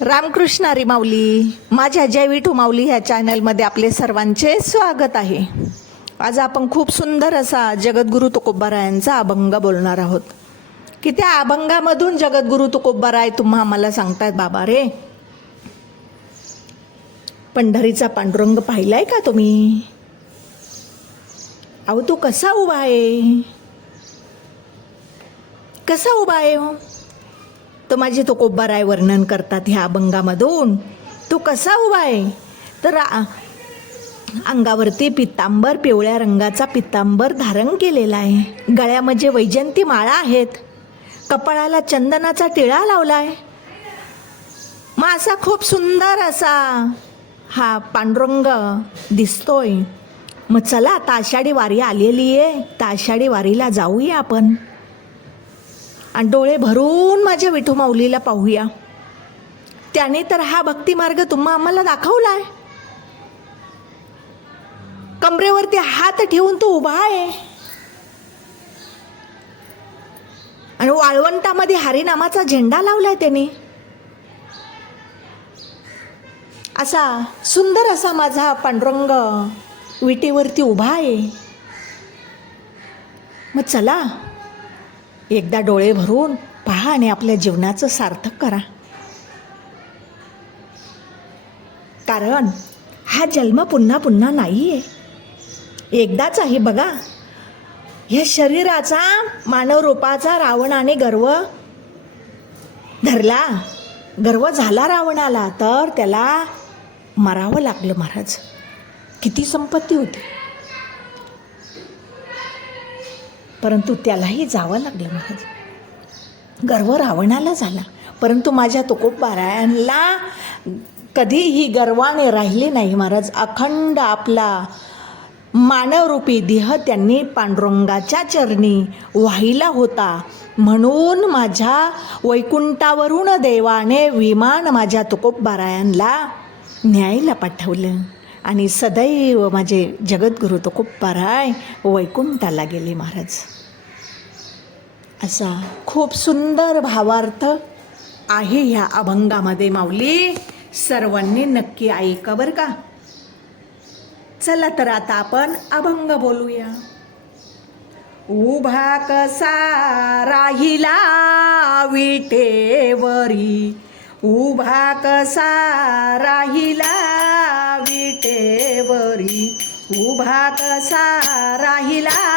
रामकृष्णारी माऊली माझ्या जय विठू माऊली ह्या चॅनलमध्ये आपले सर्वांचे स्वागत आहे. आज आपण खूप सुंदर असा जगद्गुरू तुकोबारायांचा अभंग बोलणार आहोत. की त्या अभंगामधून जगद्गुरू तुकोबाराय तुम्हा आम्हाला सांगतायत बाबा रे पंढरीचा पांडुरंग पाहिलाय का तुम्ही? अहो तो कसा उभा आहे? कसा उभा आहे हो? माझे तो कोब्बाराय वर्णन करतात ह्या अभंगामधून तो कसा उभा आहे? तर अंगावरती पितांबर पिवळ्या रंगाचा पितांबर धारण केलेला आहे. गळ्यामध्ये वैजंती माळा आहेत. कपाळाला चंदनाचा टिळा लावला आहे मग असा खूप सुंदर असा. हा पांडुरंग दिसतोय. मग चला आता आषाढी वारी आलेली आहे तर आषाढी वारीला जाऊया आपण. आणि डोळे भरून माझ्या विठू माऊलीला पाहूया. त्याने तर हा भक्ती मार्ग तुम्हा आम्हाला आहे कमरेवरती हात ठेवून तो उभा आहे. आणि वाळवंटामध्ये हरिनामाचा झेंडा लावलाय त्याने. असा सुंदर असा माझा पांडुरंग विटेवरती उभा आहे. मग चला. एकदा डोळे भरून पहा आणि आपल्या जीवनाचं सार्थक करा. कारण हा जन्म पुन्हा पुन्हा नाही आहे एकदाच आहे बघा. या शरीराचा मानव रूपाचा रावणाने गर्व धरला. गर्व झाला रावणाला तर त्याला मरावं लागलं महाराज. किती संपत्ती होती. परंतु त्यालाही जावं लागलं महाराज. गर्व रावणाला झाला. परंतु माझ्या तुकोबारायांना कधीही गर्वाने राहिले नाही महाराज. अखंड आपला मानवरूपी देह त्यांनी पांडुरंगाच्या चरणी वाहिला होता. म्हणून माझ्या वैकुंठावरून देवाने विमान माझ्या तुकोबारायांना न्यायला पाठवलं. आणि सदैव माझे जगद्गुरू तुकोबाराय वैकुंठाला गेले महाराज. असा खूप सुंदर भावार्थ आहे ह्या अभंगामध्ये माऊली. सर्वांनी नक्की ऐका बरं का. चला तर आता आपण अभंग बोलूया. उभा कसा राहिला विटेवरी? उभा कसा राहिला विटेवरी? उभा कसा राहिला?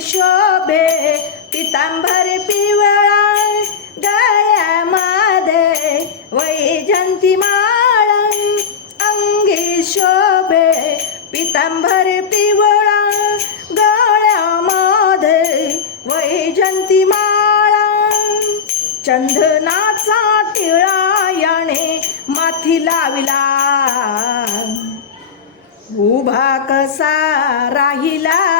शोभे पितांबर पिवळा गळ्यामध्ये वैजंती माळ अंगी शोभे पितांबर पिवळा गळ्यामध्ये वैजंती माळ चंदनाचा टिळा याने माथी लाविला. उभा कसा राहिला?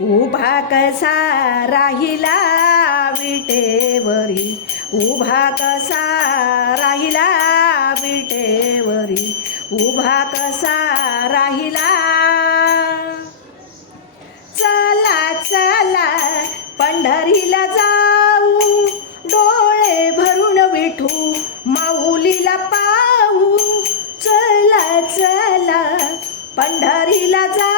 उभा कसा राहिला विटेवरी? उभा कसा राहिला विटेवरी? उभा कसा राहिला? चला चला पंढरीला जाऊ. डोळे भरून विठू माऊलीला पाहू. चला चला पंढरीला जाऊ.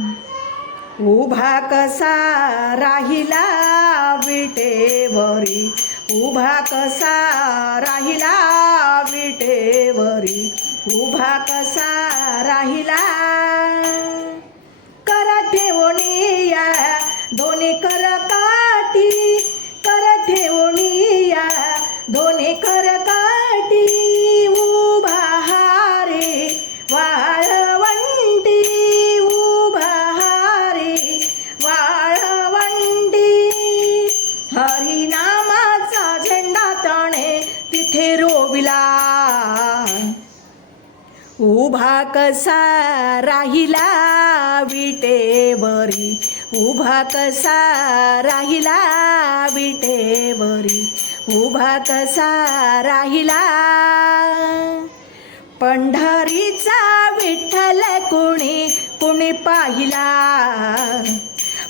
उभा कसा राहिला विटेवरी? उभा कसा राहिला विटेवरी? उभा कसा राहिला? कर ठेवणी या दोन्ही कर हरिनामाचा झेंडा तणे तिथे रोविला. उभा कसा राहिला विटेवरी? उभा कसा राहिला विटेवरी? उभा कसा राहिला? पंढरीचा विठ्ठल कुणी कुणी पाहिला?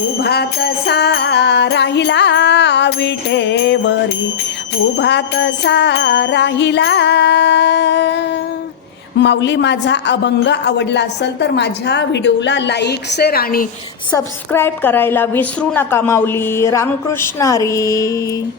उभा तसा राहिला विटेवरी. उभा तसा राहिला. माऊली माझा अभंग आवडला असेल तर माझ्या व्हिडिओला लाईक शेअर आणि सबस्क्राईब करायला विसरू नका माऊली. रामकृष्ण हरी.